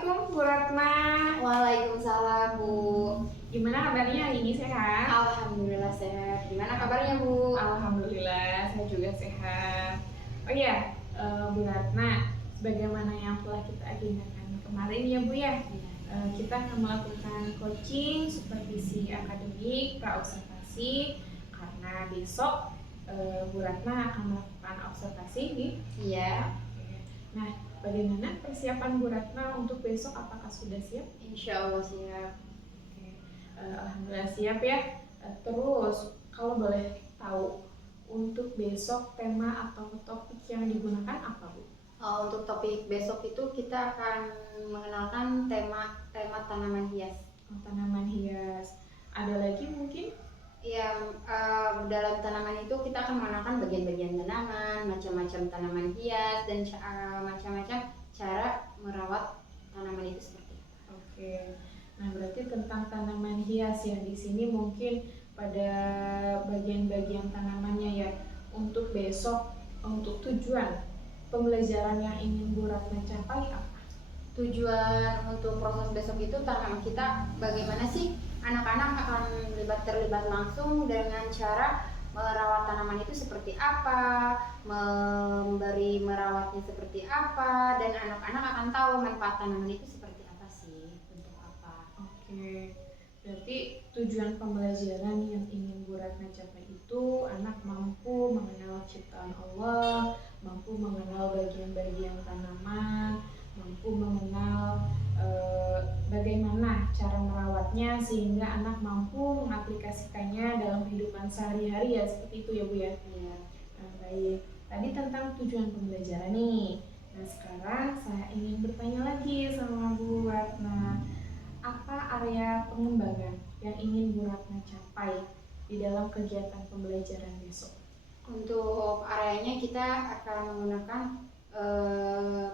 Assalamualaikum Bu Ratna. Waalaikumsalam Bu. Gimana kabarnya hari ini, sehat? Alhamdulillah sehat. Gimana kabarnya Bu? Alhamdulillah, saya juga sehat. Oh iya, Bu Ratna, sebagaimana yang telah kita agendakan kemarin ya Bu ya, kita akan melakukan coaching supervisi akademik pra-observasi karena besok Bu Ratna akan melakukan observasi nih. Iya. Nah, bagaimana persiapan Bu Ratna untuk besok? Apakah sudah siap? Insya Allah siap. Alhamdulillah siap ya. Terus, kalau boleh tahu, untuk besok tema atau topik yang digunakan apa Bu? Untuk topik besok itu kita akan mengenalkan tema tanaman hias. Tanaman hias. Ada lagi mungkin? Yang dalam tanaman itu kita akan mengenalkan bagian-bagian tanaman, macam-macam tanaman hias, dan macam-macam cara merawat tanaman itu seperti apa. Oke. Nah, berarti tentang tanaman hias ya. Di sini mungkin pada bagian-bagian tanamannya ya. Untuk besok, untuk tujuan pembelajaran yang ingin Bu Ratna capai apa? Tujuan untuk proses besok itu tanaman kita bagaimana sih anak-anak akan terlibat langsung dengan cara merawat tanaman itu seperti apa, merawatnya seperti apa, dan anak-anak akan tahu manfaat tanaman itu seperti apa sih, untuk apa. Oke, berarti tujuan pembelajaran yang ingin Bu Ratna capai itu anak mampu mengenal ciptaan Allah, mampu mengenal bagian-bagian tanaman, mampu mengenal bagaimana cara merawatnya sehingga anak mampu mengaplikasikannya dalam kehidupan sehari-hari ya, seperti itu ya Bu ya? Iya. Nah, baik, tadi tentang tujuan pembelajaran nih. Nah, sekarang saya ingin bertanya lagi sama Bu Ratna, apa area pengembangan yang ingin Bu Ratna capai di dalam kegiatan pembelajaran besok? Untuk areanya kita akan menggunakan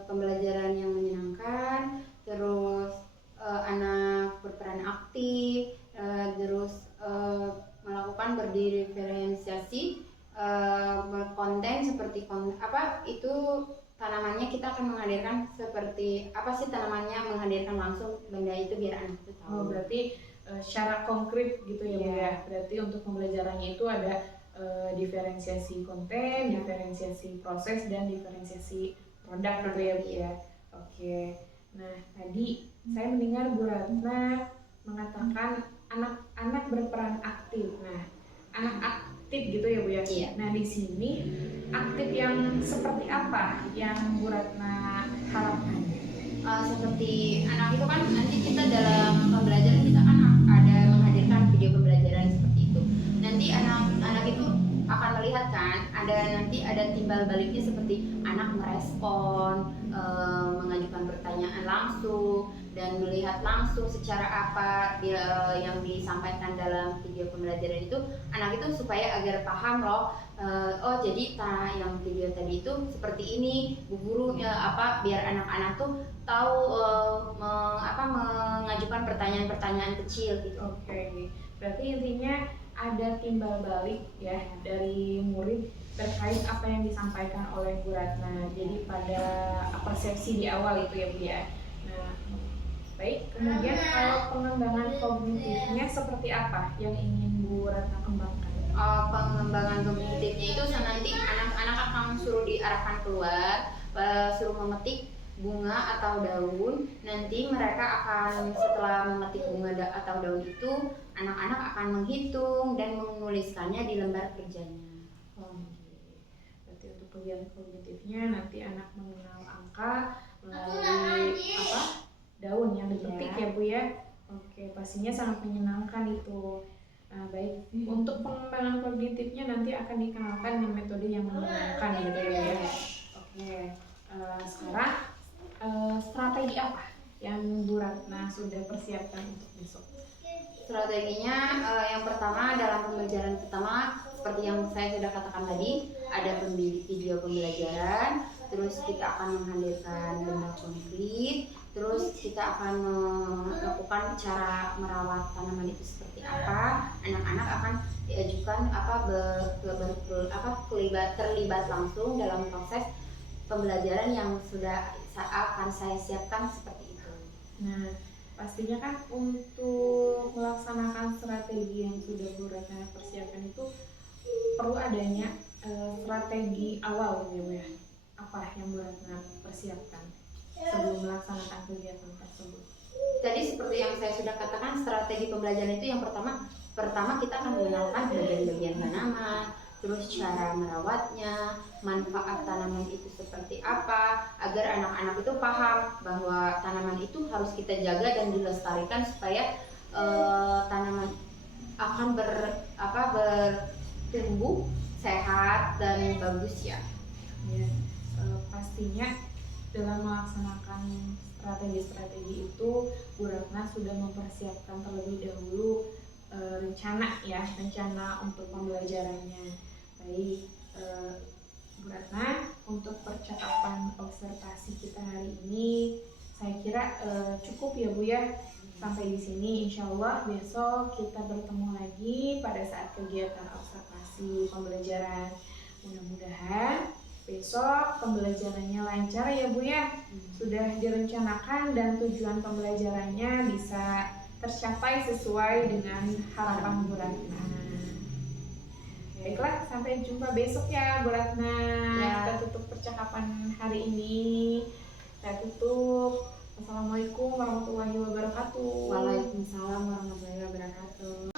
pembelajaran yang menyenangkan, terus anak berperan aktif, terus melakukan berdiferensiasi, berkonten seperti itu tanamannya kita akan menghadirkan seperti apa sih tanamannya, menghadirkan langsung benda itu biar anak itu tahu. Oh, berarti secara konkret gitu ya Bu ya. Berarti untuk pembelajarannya itu ada diferensiasi konten, diferensiasi proses, dan diferensiasi produk gitu ya Bu ya. Oke. Nah, tadi saya mendengar Bu Ratna mengatakan anak-anak berperan aktif. Nah, anak aktif gitu ya Bu ya. Iya. Nah, di sini aktif yang seperti apa yang Bu Ratna harapkan? Seperti anak itu kan nanti kita dalam pembelajaran kita kan ada menghadirkan video pembelajaran seperti itu. Nanti anak-anak itu akan melihat kan, nanti ada timbal baliknya seperti anak merespon, mengajukan pertanyaan langsung, dan melihat langsung secara apa yang disampaikan dalam video pembelajaran itu, anak itu supaya agar paham loh, oh jadi yang video tadi itu seperti ini Bu Guru, biar anak-anak tuh tahu mengajukan pertanyaan-pertanyaan kecil gitu. Oke, berarti intinya ada timbal balik ya dari murid terkait apa yang disampaikan oleh Bu Ratna. Jadi pada persepsi di awal itu ya Bu ya. Nah, baik, kemudian kalau pengembangan kognitifnya seperti apa yang ingin Bu Ratna kembangkan? Pengembangan kognitifnya itu nanti anak-anak akan suruh diarahkan keluar, suruh memetik bunga atau daun. Nanti mereka akan setelah memetik bunga atau daun itu, anak-anak akan menghitung dan menuliskannya di lembar kerjanya. Berarti untuk kegiatan kognitifnya nanti anak mengenal angka melalui daun yang dipetik ya Bu ya. Oke, pastinya sangat menyenangkan itu. Nah, baik, untuk pengembangan kognitifnya nanti akan dikenalkan dengan metode yang menyenangkan gitu ya Bu ya. Oke, sekarang strategi apa yang Bu Ratna sudah persiapkan untuk besok? Strateginya yang pertama dalam pembelajaran pertama seperti yang saya sudah katakan tadi, ada video pembelajaran, terus kita akan menghadirkan benda konkret, terus kita akan melakukan cara merawat tanaman itu seperti apa. Anak-anak akan diajukan terlibat langsung dalam proses pembelajaran yang sudah akan saya siapkan seperti itu. Nah, pastinya kan untuk melaksanakan strategi yang sudah Bu Ratna persiapkan itu perlu adanya strategi awal ya Bu ya. Apa yang Bu Ratna persiapkan sebelum melaksanakan kegiatan tersebut? Tadi seperti yang saya sudah katakan, strategi pembelajaran itu yang pertama kita akan mengenalkan bagian-bagian tanaman, terus cara merawatnya, manfaat tanaman itu seperti apa, agar anak-anak itu paham bahwa tanaman itu harus kita jaga dan dilestarikan supaya tanaman akan bertumbuh sehat dan bagus ya. Ya, pastinya dalam melaksanakan strategi-strategi itu Bu Ratna sudah mempersiapkan terlebih dahulu rencana untuk pembelajarannya. Baik, Bu Ratna, untuk percakapan observasi kita hari ini saya kira cukup ya Bu ya. Sampai di sini, insya Allah besok kita bertemu lagi pada saat kegiatan observasi pembelajaran. Mudah-mudahan besok pembelajarannya lancar ya Bu ya. Sudah direncanakan dan tujuan pembelajarannya bisa tercapai sesuai dengan harapan Bu Ratna. Baiklah, sampai jumpa besok ya Bu Ratna. Ya. Kita tutup percakapan hari ini. Saya tutup. Assalamualaikum warahmatullahi wabarakatuh. Waalaikumsalam warahmatullahi wabarakatuh.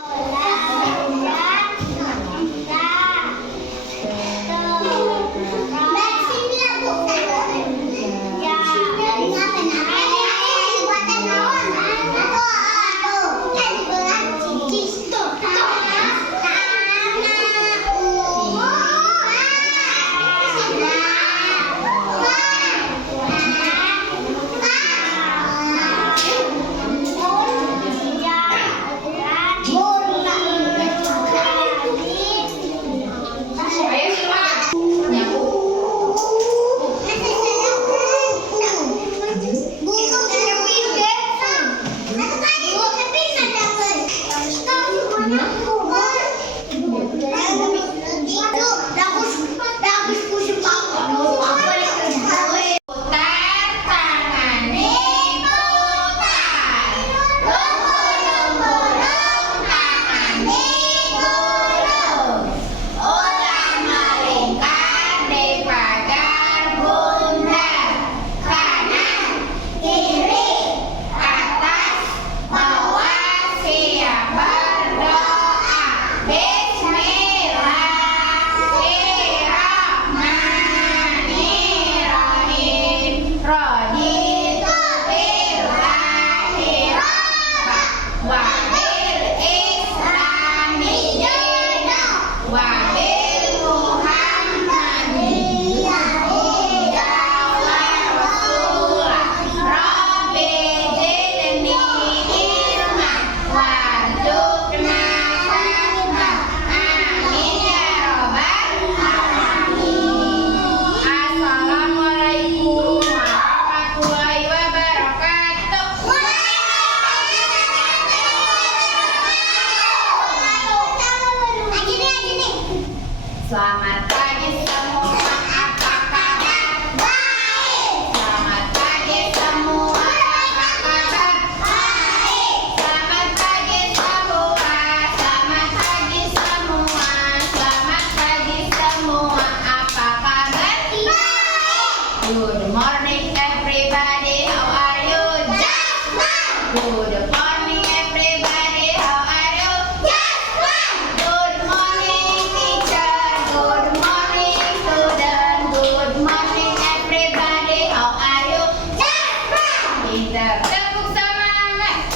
Selamat pagi semua, apa kabar? Baik. Selamat pagi semua, apa kabar? Baik. Selamat pagi semua, selamat pagi semua, selamat pagi semua, apa kabar? Baik. Good morning everybody, how are you? Just fine. Good morning everybody, how are you? Just fine. Good morning teacher. Good morning student, good morning everybody, how are you? Just fine. Kita tepuk semangat.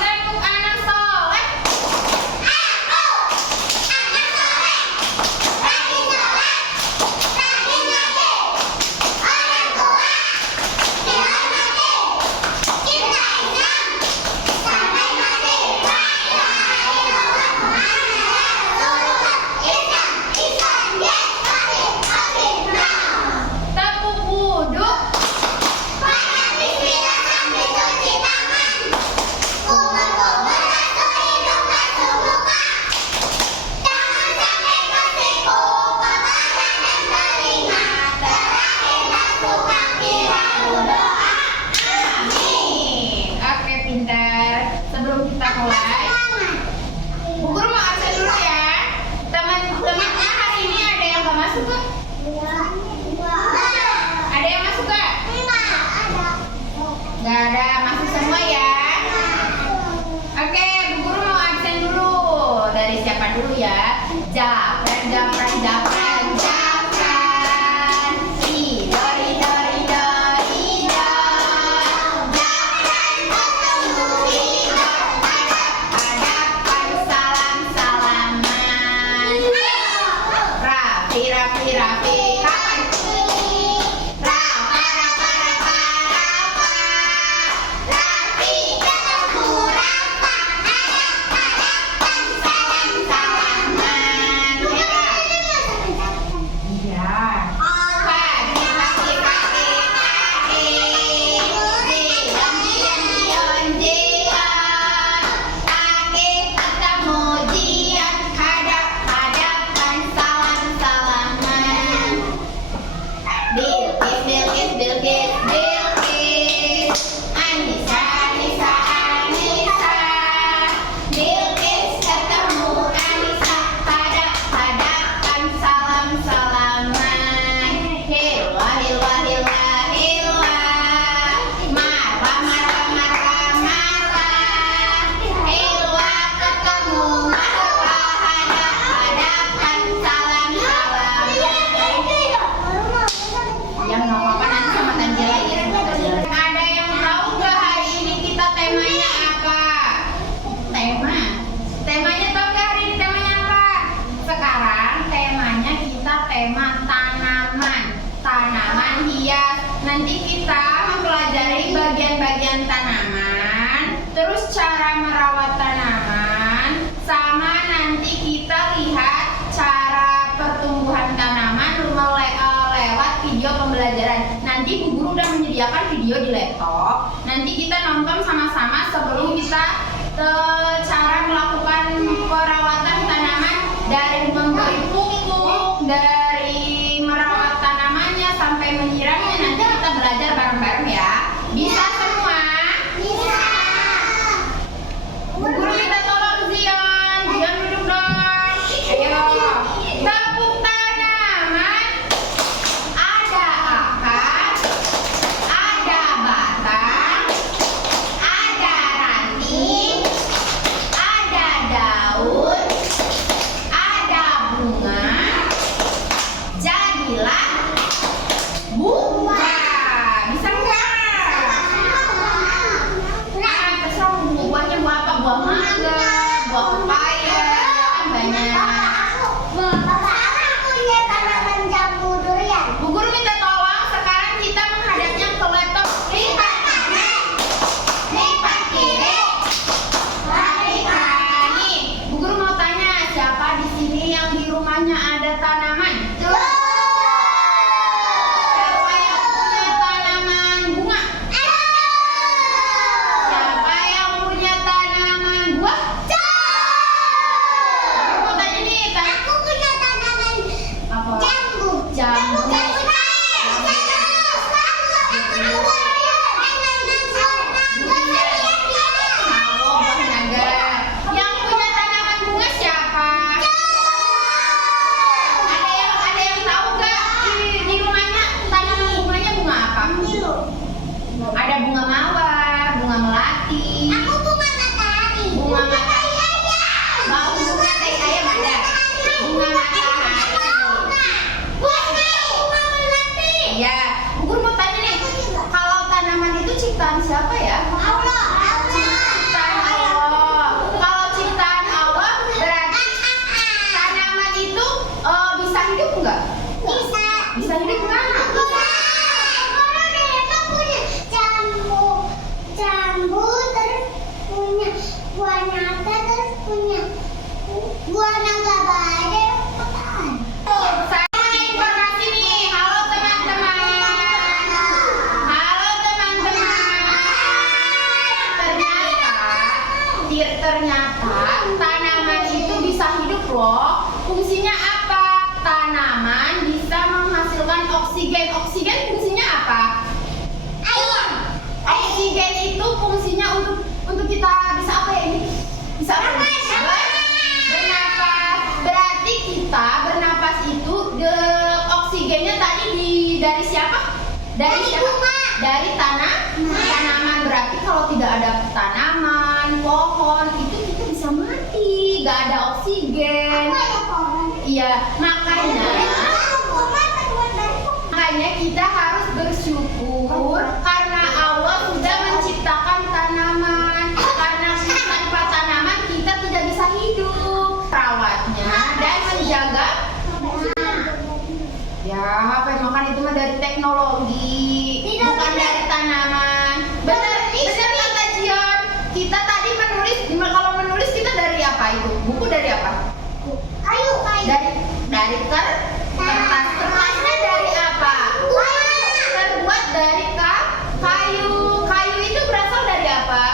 Tepuk anak soleh. Anak soleh. dulu ya. Japran, japran, japran, japran. Rido, rido, rido, rido. Japran ketemu rido. Hadapan salam salaman. Rapi, rapi, rapi. Kapan? Rapa, rapa, rapa, rapa. Rapi ketemu rapa. Hadapan salam salaman. Iya. Kaki, kaki, kaki, kaki. Diam, diam, diam, diam. Kaki ketemu diam. Hadapan salam salaman. Bilkis, Bilkis, Bilkis, Bilkis. Anissa, Anissa, Anissa. Bilkis ketemu Anissa. Hadapan salam salaman. Hilwa, hilwa, hilwa, hilwa. Marwa, marwa, marwa, marwa. Hilwa ketemu Marwa. Hadapan salam salaman. Yang nggak apa-apa nanti sama Tanjila ya. Ada yang tahu nggak hari ini kita temanya apa? Temanya tahu nggak hari ini temanya apa? Sekarang temanya kita tema tanaman hias. Nanti kita mempelajari bagian-bagian tanaman, terus cara merawat tanaman, sama nanti kita lihat cara pertumbuhan tanaman lewat video pembelajaran. Nanti Bu Guru udah menyediakan video di laptop. Nanti kita nonton sama-sama sebelum kita cara melakukan perawatan tanaman, dari memberi pupuk, dari merawat tanamannya sampai menyiramnya. Nanti kita belajar bareng-bareng ya. Bisa semua? Bisa. Bu Guru minta tolong Zion. Zion duduk dong. Ayo. Tepuk tanaman. Ada akar, ada batang, ada ranting, ada daun, ada bunga. Jadilah bunga. Bisa nggak? Terserah buahnya buah apa? Buah mangga, buah pepaya, kan banyak. Bu Guru minta tolong sekarang kita menghadapnya ke laptop. Lipat kanan, lipat kiri, lipat kanan. Bu Guru mau tanya, siapa di sini yang di rumahnya ada tanaman? Siapa yang punya tanaman bunga? Siapa yang punya tanaman buah? Aku mau tanya nih, apa? Jambu. Yang punya tanaman bunga siapa? Ada yang tahu nggak di rumahnya tanaman bunganya bunga apa? Ada bunga mawar, bunga melati, bunga matahari. Mau bunga teh ayam ada. Bunga matahari. Ya, Bu Guru mau tanya nih, kalau tanaman itu ciptaan siapa ya? Ciptaan Allah. Kalau ciptaan Allah berarti tanaman itu bisa hidup nggak? Bisa hidup nggak? Buah naga, terus punya buah naga badai. Saya punya informasi nih. Halo teman-teman. Halo teman-teman. Ternyata tanaman itu bisa hidup loh. Fungsinya apa? Tanaman bisa menghasilkan oksigen. Oksigen fungsinya apa? Oksigen itu fungsinya untuk kita bisa apa ya ini? Bisa apa? Bernapas. Berarti kita bernapas itu oksigennya tadi dari siapa? Dari siapa? Dari tanaman. Berarti kalau tidak ada tanaman, pohon, itu kita bisa mati, gak ada oksigen. Iya, makanya kita harus bersyukur karena Allah sudah menciptakan tanaman. Karena tanpa tanaman kita tidak bisa hidup. Rawatnya dan menjaga. Ya, apa yang makan itu mah dari teknologi, bukan dari tanaman. Benar kata Jion. Kita tadi menulis, kalau menulis kita dari apa itu? Buku dari apa? Kayu. Dari kertas. Kertasnya dari apa? Terbuat dari kayu. Kayu itu berasal dari apa?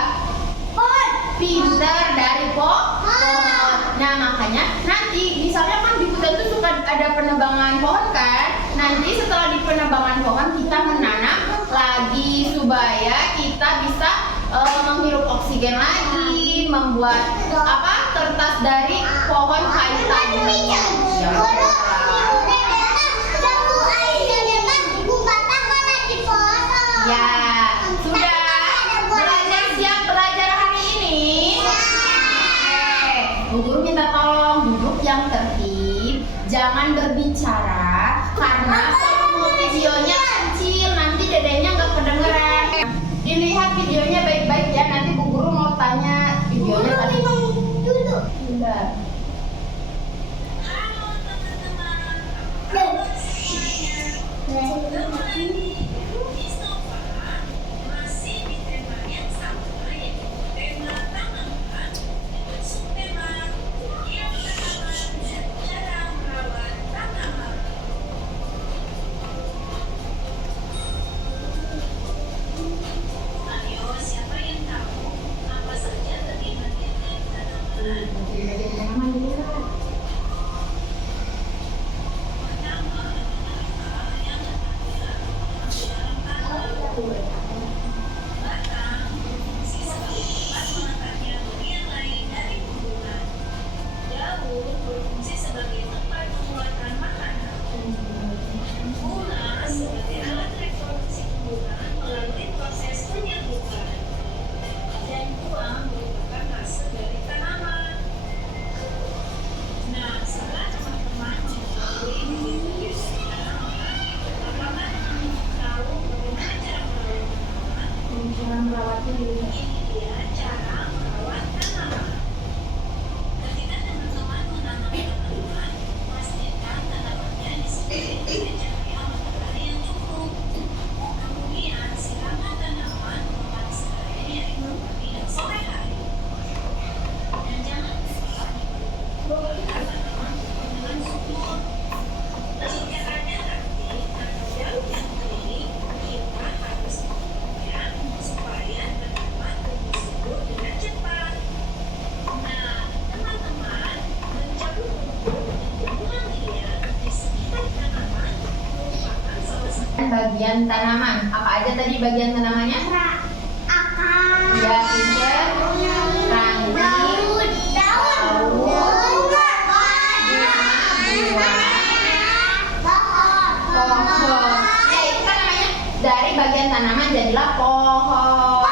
Pohon. Pinter, dari pohon. Nah, makanya nanti misalnya kan di hutan itu suka ada penebangan pohon kan? Nanti setelah di penebangan pohon kita menanam lagi supaya kita bisa menghirup oksigen lagi, membuat kertas dari pohon kayu tadi. Ya, sudah belajar, siap belajar hari ini? Bu Guru minta tolong duduk yang tertib, jangan berbicara karena videonya kecil, nanti dedenya nggak kedengeran. Dilihat videonya baik-baik ya, nanti Bu Guru mau tanya videonya tadi. Sudah. Bagian tanaman, apa aja tadi bagian tanamannya? Akar. Ya, pinter. Ranting, daun, pohon. Itu kan namanya dari bagian tanaman jadilah pohon.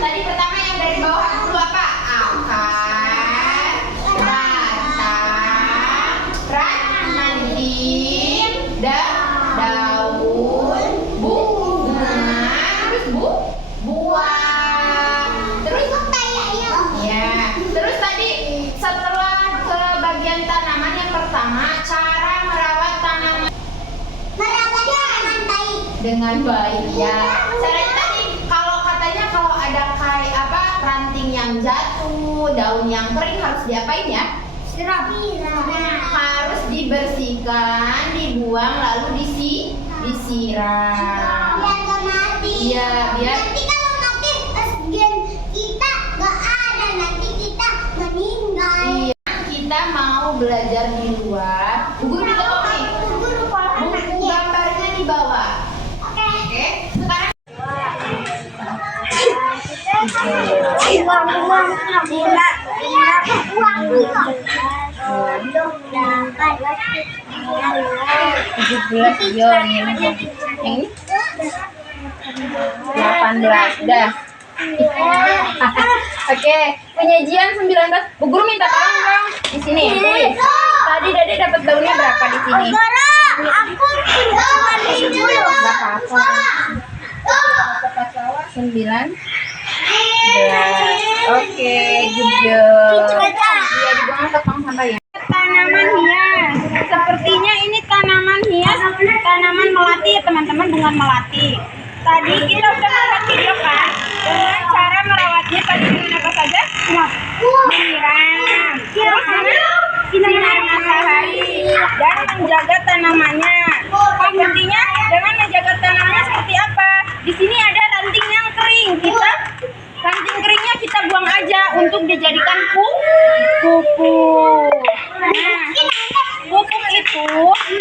Tadi pertama yang dari bawah dulu apa? Akar, batang, ranting, daun, bunga, terus buah, terus ya, terus tadi setelah ke bagian tanaman yang pertama, cara merawat tanaman dengan baik ya. Caranya tadi kalau katanya kalau ada ranting yang jatuh, daun yang kering harus diapain ya? Harus dibersihkan, dibuang, lalu disiram. Biar gak mati. Iya, biar. Nanti kalau mati oksigen kita gak ada, nanti kita meninggal. Iya, kita mau belajar di luar. Bu Guru juga mau nih. Buku gambarnya di bawah. Oke. Sekarang Jon, yang ini 18 dah. Oke, penyajian 19. Bu Guru minta tolong dong di sini. Tadi Dede dapat daunnya berapa di sini? Aku punya dulu. Enggak apa-apa. 9. Oke, good job. Dia dibuang ke tong sampah ya. Tanaman hias. Sepertinya ini tanaman hias, tanaman melati ya teman-teman, bunga melati. Tadi kita udah melihat video kan, dengan cara merawatnya tadi dengan apa saja? Menyiram, sinar matahari, dan menjaga tanamannya. Sepertinya dengan menjaga tanamannya seperti apa? Di sini ada ranting yang kering. Ranting keringnya kita buang aja untuk dijadikan pupuk. Nah, pupuk itu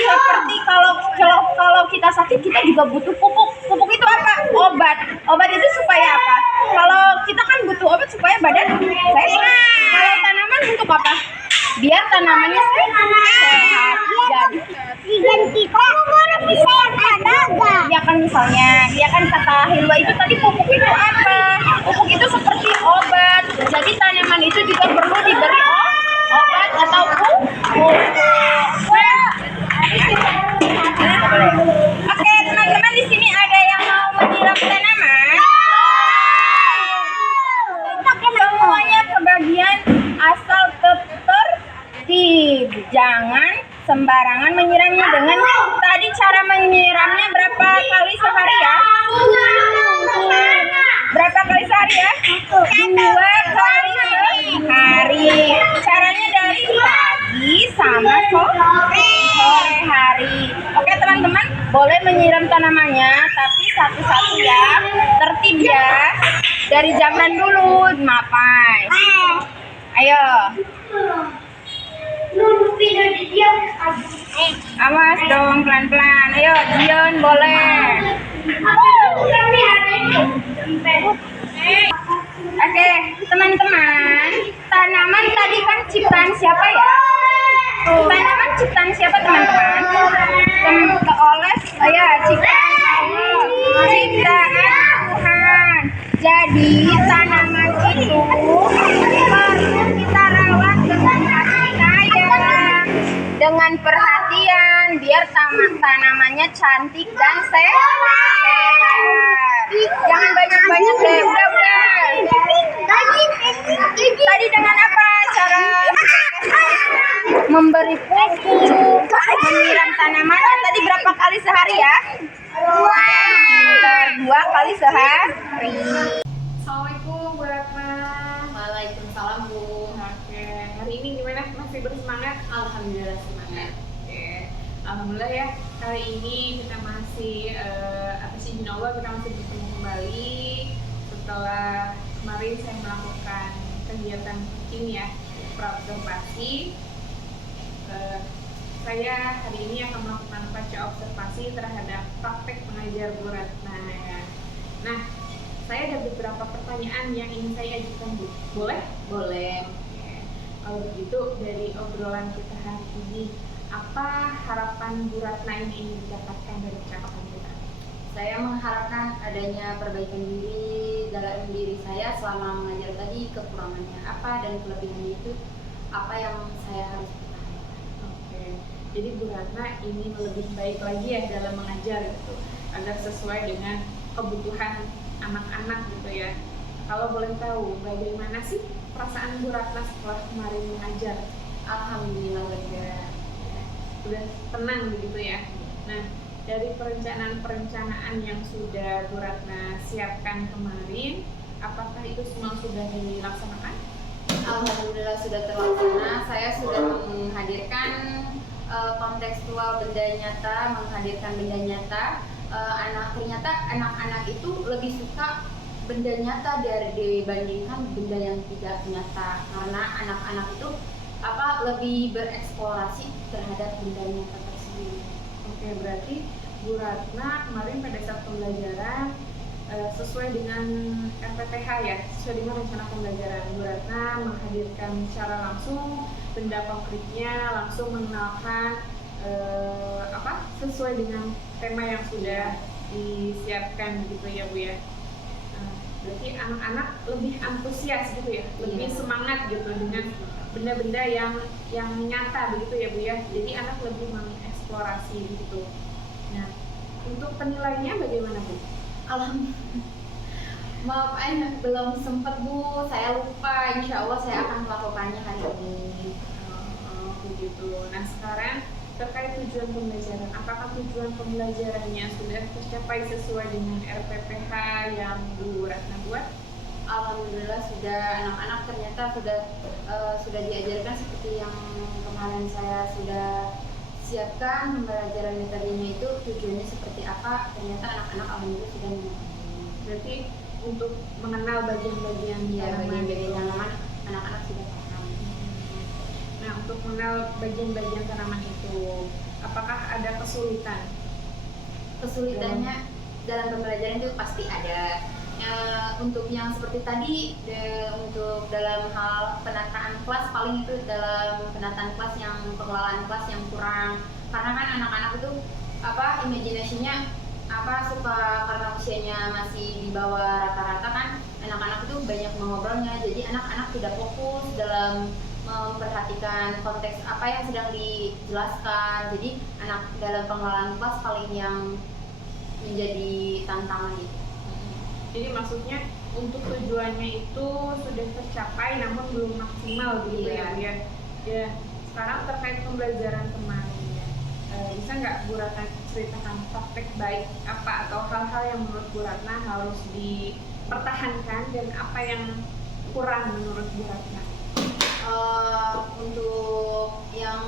seperti kalau kita sakit kita juga butuh pupuk. Pupuk itu apa? Obat. Obat itu supaya apa? Kalau kita kan butuh obat supaya badan sehat. Kalau tanaman untuk apa? Biar tanamannya sehat. Jadi Diganti kok orang bisa yang tenaga. ya kan misalnya, dia kan kata Hilwa itu tadi pupuk itu apa? Pupuk itu seperti obat. Jadi tanaman itu juga perlu diberi obat atau pupuk. Oke, teman-teman di sini ada yang mau menyiram tanaman? Semuanya kebagian asal tertib. Jangan sembarangan menyiramnya. Dengan tadi cara menyiramnya berapa kali sehari ya? Berapa kali sehari ya? 2 kali sehari. Caranya dari pagi sama sore hari. Oke teman-teman, boleh menyiram tanamannya, tapi satu-satu ya, tertib ya. Dari zaman dulu, mapai. Ayo. Awas dong, pelan-pelan. Ayo, Dion boleh. Oke, teman-teman. Tanaman tadi kan ciptaan siapa ya? Tanaman ciptaan siapa teman-teman? Oles, ya ciptaan Allah. Ciptaan Tuhan. Jadi tanaman itu perlu kita rawat dengan kasih sayang, dengan perhatian, biar tanamannya cantik dan sehat. Jangan banyak-banyak deh, udah. Tadi dengan apa cara memberi pupuk, menyiram tanaman? Tadi berapa kali sehari ya? 2 kali sehari. Assalamualaikum Bu Ratna. Waalaikumsalam Bu. Oke, hari ini gimana? Masih bersemangat? Alhamdulillah semangat. Oke, alhamdulillah ya. Hari ini kita masih atas izin Allah kita masih bertemu kembali setelah kemarin saya melakukan kegiatan ini ya, praobservasi. Saya hari ini akan melakukan baca observasi terhadap praktek mengajar Bu Ratna ya. Nah, saya ada beberapa pertanyaan yang ingin saya ajukan Bu. Boleh? Boleh. Oke. Kalau begitu dari obrolan kita hari ini, apa harapan Bu Ratna ini ingin didapatkan dari percakapan kita? Saya mengharapkan adanya perbaikan diri dalam diri saya selama mengajar tadi, kekurangannya apa dan kelebihannya itu apa yang saya harus pertahankan. Oke. Jadi Bu Ratna ingin lebih baik lagi ya dalam mengajar gitu, agar sesuai dengan kebutuhan anak-anak gitu ya. Kalau boleh tahu, bagaimana sih perasaan Bu Ratna setelah kemarin mengajar? Alhamdulillah lega. Udah tenang begitu ya. Nah, dari perencanaan yang sudah Bu Ratna siapkan kemarin, apakah itu semua sudah dilaksanakan? Alhamdulillah sudah terlaksana. Saya sudah menghadirkan kontekstual benda nyata, menghadirkan benda nyata. Ternyata anak-anak itu lebih suka benda nyata dibandingkan benda yang tidak nyata, karena anak-anak itu lebih bereksplorasi terhadap benda nyata tersebut. Oke, berarti Bu Ratna kemarin pada saat pembelajaran sesuai dengan RPTH ya, sesuai dengan rencana pembelajaran, Bu Ratna menghadirkan secara langsung benda konkretnya, langsung mengenalkan sesuai dengan tema yang sudah disiapkan gitu ya Bu ya. Berarti anak-anak lebih antusias gitu ya, lebih Iya. semangat gitu dengan benda-benda yang nyata begitu ya Bu ya. Jadi anak lebih mengeksplorasi gitu. Nah, untuk penilaiannya bagaimana Bu? Maaf belum sempat Bu, saya lupa. Insya Allah saya akan melakukannya hari ini. Begitu. Nah sekarang terkait tujuan pembelajaran, apakah tujuan pembelajarannya sudah tercapai sesuai dengan RPPH yang Bu Ratna buat? Alhamdulillah sudah, anak-anak ternyata sudah diajarkan seperti yang kemarin saya sudah siapkan pembelajaran metodenya itu tujuannya seperti apa. Ternyata anak-anak alhamdulillah sudah mengerti. Berarti untuk mengenal bagian-bagian bagian-bagian tanaman anak-anak sudah paham. Nah untuk mengenal bagian-bagian tanaman itu, apakah ada kesulitan? Kesulitannya dalam pembelajaran itu pasti ada. Untuk yang seperti tadi, untuk dalam hal penataan kelas, paling itu dalam penataan kelas yang pengelolaan kelas yang kurang, karena kan anak-anak itu imajinasinya suka, karena usianya masih di bawah rata-rata kan, anak-anak itu banyak mengobrolnya, jadi anak-anak tidak fokus dalam memperhatikan konteks apa yang sedang dijelaskan. Jadi anak dalam pengelolaan kelas paling yang menjadi tantangan itu. Jadi maksudnya untuk tujuannya itu sudah tercapai namun belum maksimal gitu ya Bu ya. Ya, sekarang terkait pembelajaran kemarin ya. Bisa nggak Bu Ratna ceritakan praktek baik apa atau hal-hal yang menurut Bu Ratna harus dipertahankan dan apa yang kurang menurut Bu Ratna? Untuk yang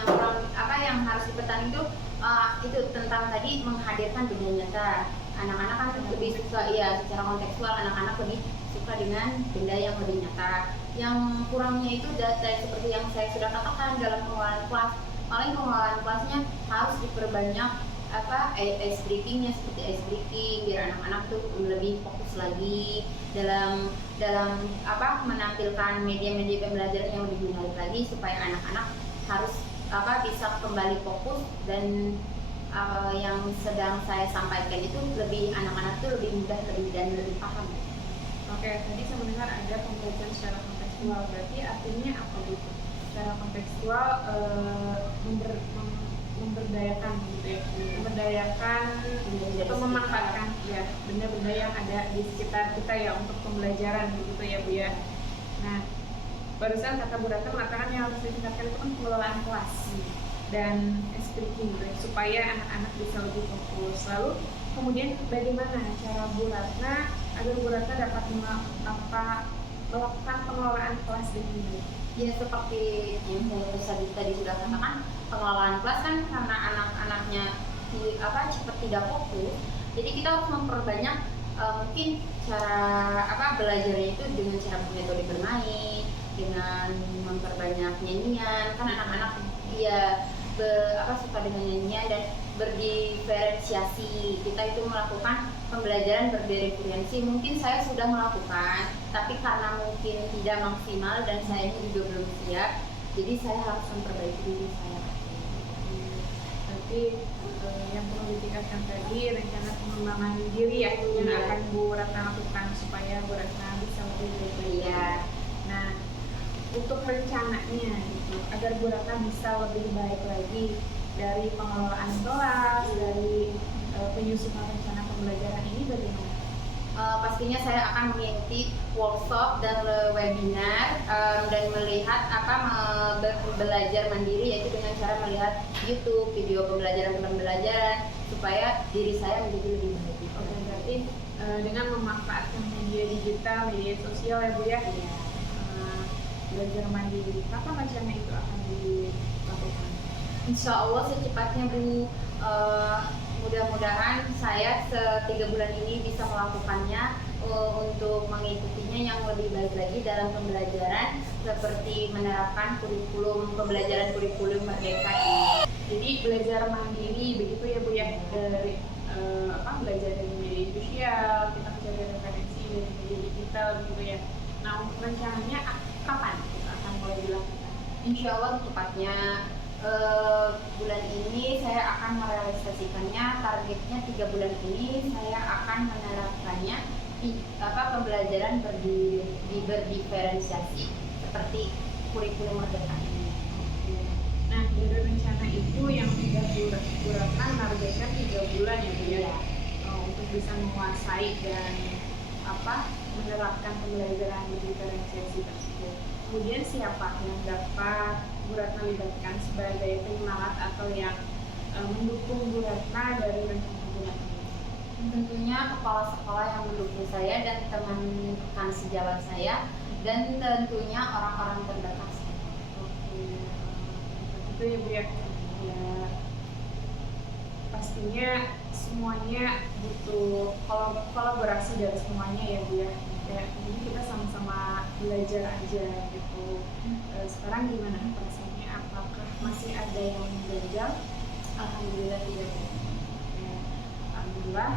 kurang yang harus dipertahankan itu tentang tadi menghadirkan benda nyata. Anak-anak kan lebih suka secara kontekstual, anak-anak lebih suka dengan benda yang lebih nyata. Yang kurangnya itu dari seperti yang saya sudah katakan dalam pengelolaan kelas, paling pengelolaan kelasnya harus diperbanyak ice breakingnya, seperti ice breaking biar anak-anak tuh lebih fokus lagi dalam menampilkan media-media pembelajaran yang lebih menarik lagi, supaya anak-anak harus bisa kembali fokus dan yang sedang saya sampaikan itu anak-anak itu lebih mudah dan lebih paham. Oke, tadi saya mendengar ada pembelajaran secara kontekstual, berarti artinya apa gitu? Secara kontekstual memberdayakan gitu ya, memberdayakan atau memanfaatkan ya benda-benda yang ada di sekitar kita ya untuk pembelajaran gitu ya Bu ya. Nah, barusan kata Bu Ratna mengatakan yang harus ditingkatkan itu kan pengelolaan kelas dan speaking gitu ya, supaya anak-anak bisa lebih fokus. Lalu kemudian bagaimana cara Bu Ratna agar Bu Ratna dapat melakukan pengelolaan kelas dengan baik? Ya seperti yang saya tadi sudah katakan, pengelolaan kelas kan karena anak-anaknya cepat tidak fokus, jadi kita harus memperbanyak mungkin cara belajarnya itu dengan cara metode bermain, dengan memperbanyak nyanyian. Kan anak-anak suka dengan nyanyian dan berdiferensiasi. Kita itu melakukan pembelajaran berdiferensiasi. Mungkin saya sudah melakukan, tapi karena mungkin tidak maksimal dan saya juga belum siap, jadi saya harus memperbaiki diri saya. Berarti yang perlu ditingkatkan tadi rencana pengembangan diri ya yang akan Bu Ratna lakukan supaya Bu Ratna bisa lebih baik. Iya. Nah, untuk rencananya gitu, agar Bu Ratna bisa lebih baik lagi dari pengelolaan kelas, dari penyusunan rencana pembelajaran ini bagaimana? Pastinya saya akan mengikuti workshop dan webinar dan melihat belajar mandiri, yaitu dengan cara melihat YouTube, video pembelajaran supaya diri saya menjadi lebih baik. Oke, berarti dengan memanfaatkan media digital, media sosial ya Bu ya? Iya. Belajar mandiri, kapan rencana itu akan dilakukan? Insya Allah secepatnya Bu. Mudah-mudahan saya 3 bulan ini bisa melakukannya untuk mengikutinya yang lebih baik lagi dalam pembelajaran, seperti menerapkan pembelajaran kurikulum merdeka ini. Jadi belajar mandiri begitu ya Bu ya, dari belajar dari media sosial, kita mencari referensi dari media digital gitu ya. Nah untuk rencananya kapan kita akan mulai dilakukan? Insya Allah tepatnya bulan ini saya akan merealisasikannya. Targetnya 3 bulan ini saya akan menerapkannya di pembelajaran berdiferensiasi seperti kurikulum merdeka ini. Nah, dari rencana itu yang sudah Bu Ratna menargetkan 3 bulan ya Bu ya? Iya. Untuk bisa menguasai dan menerapkan pembelajaran diferensiasi tersebut. Kemudian siapa yang dapat Bu Ratna libatkan sebagai penyemangat atau yang mendukung Bu Ratna dari rencana Bu Ratna ini? Tentunya kepala sekolah yang mendukung saya dan teman rekan sejawat saya, dan tentunya orang-orang terdekat saya. Oke, itu ya Bu ya. Ya, pastinya semuanya butuh kolaborasi dari semuanya ya Bu ya. Ya, jadi kita sama-sama belajar aja gitu. Sekarang gimana perasaannya? Apakah masih ada yang mengganjal? Alhamdulillah tidak. Ya, alhamdulillah.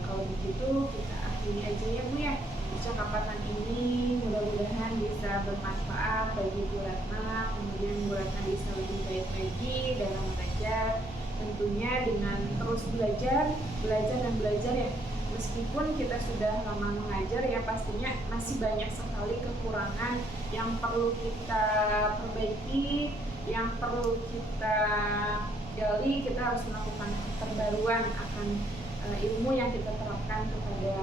Kalau begitu kita akhiri aja ya Bu ya. Percakapan ini mudah-mudahan bisa bermanfaat bagi Bu Ratna. Kemudian Bu Ratna bisa lebih baik lagi dalam mengajar. Tentunya dengan terus belajar dan belajar ya. Meskipun kita sudah lama mengajar ya, pastinya masih banyak sekali kekurangan yang perlu kita perbaiki, yang perlu kita gali. Kita harus melakukan perbaruan akan ilmu yang kita terapkan kepada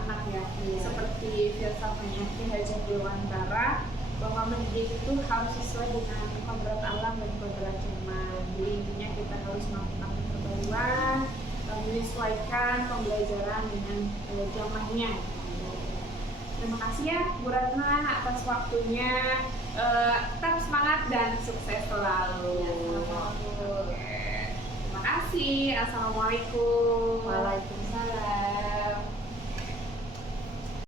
anak ya. Seperti filsafatnya Ki Hajar Dewantara, bahwa mendidik itu harus sesuai dengan kodrat alam dan kodrat zaman. Jadi intinya kita harus melakukan perbaruan, menyesuaikan pembelajaran dengan zamannya. Terima kasih ya Bu Ratna atas waktunya. Tetap semangat dan sukses selalu. Oke. Terima kasih. Assalamualaikum. Waalaikumsalam.